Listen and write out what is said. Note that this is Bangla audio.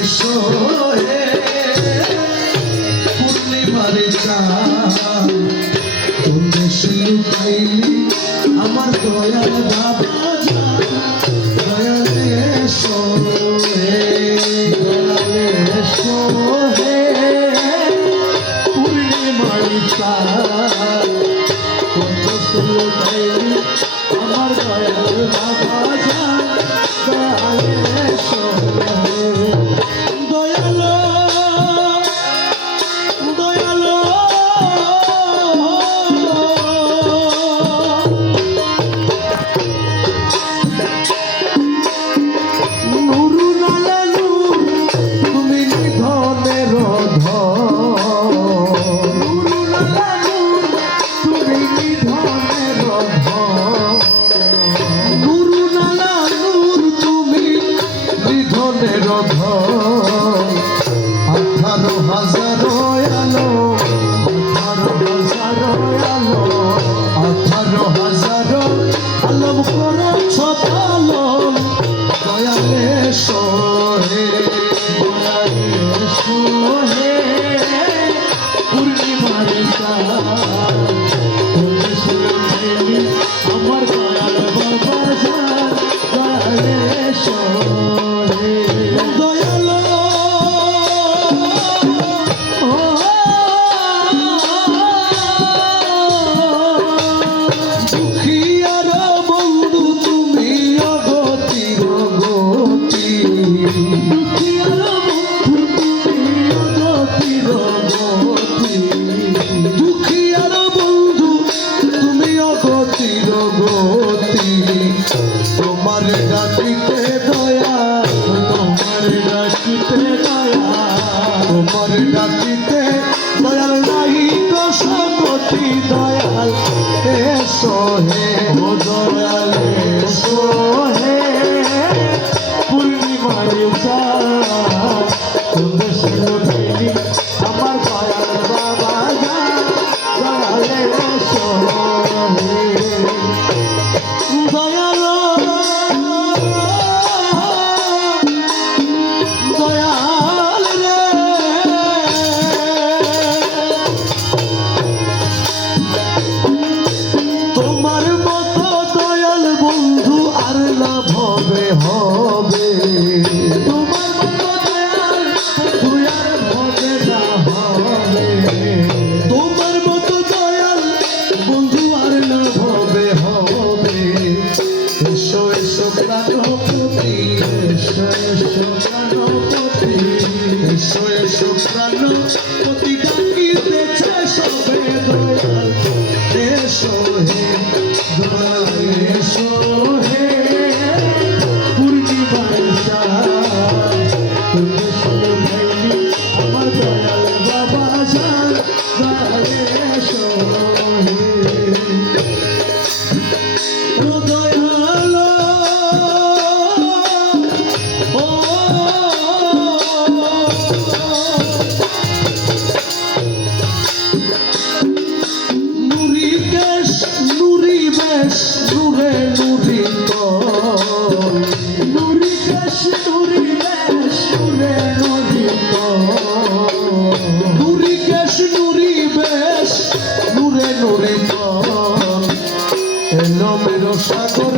এসো হে পূর্ণিমার চাঁদ তোমরা আমার দয়া বাবা রথ। আঠারো হাজার সপতি দয়াল হে। সোহে দয়াল হে সোহে পূর্ণিমার চাঁদ こっち নদী এলো মেরো সাগর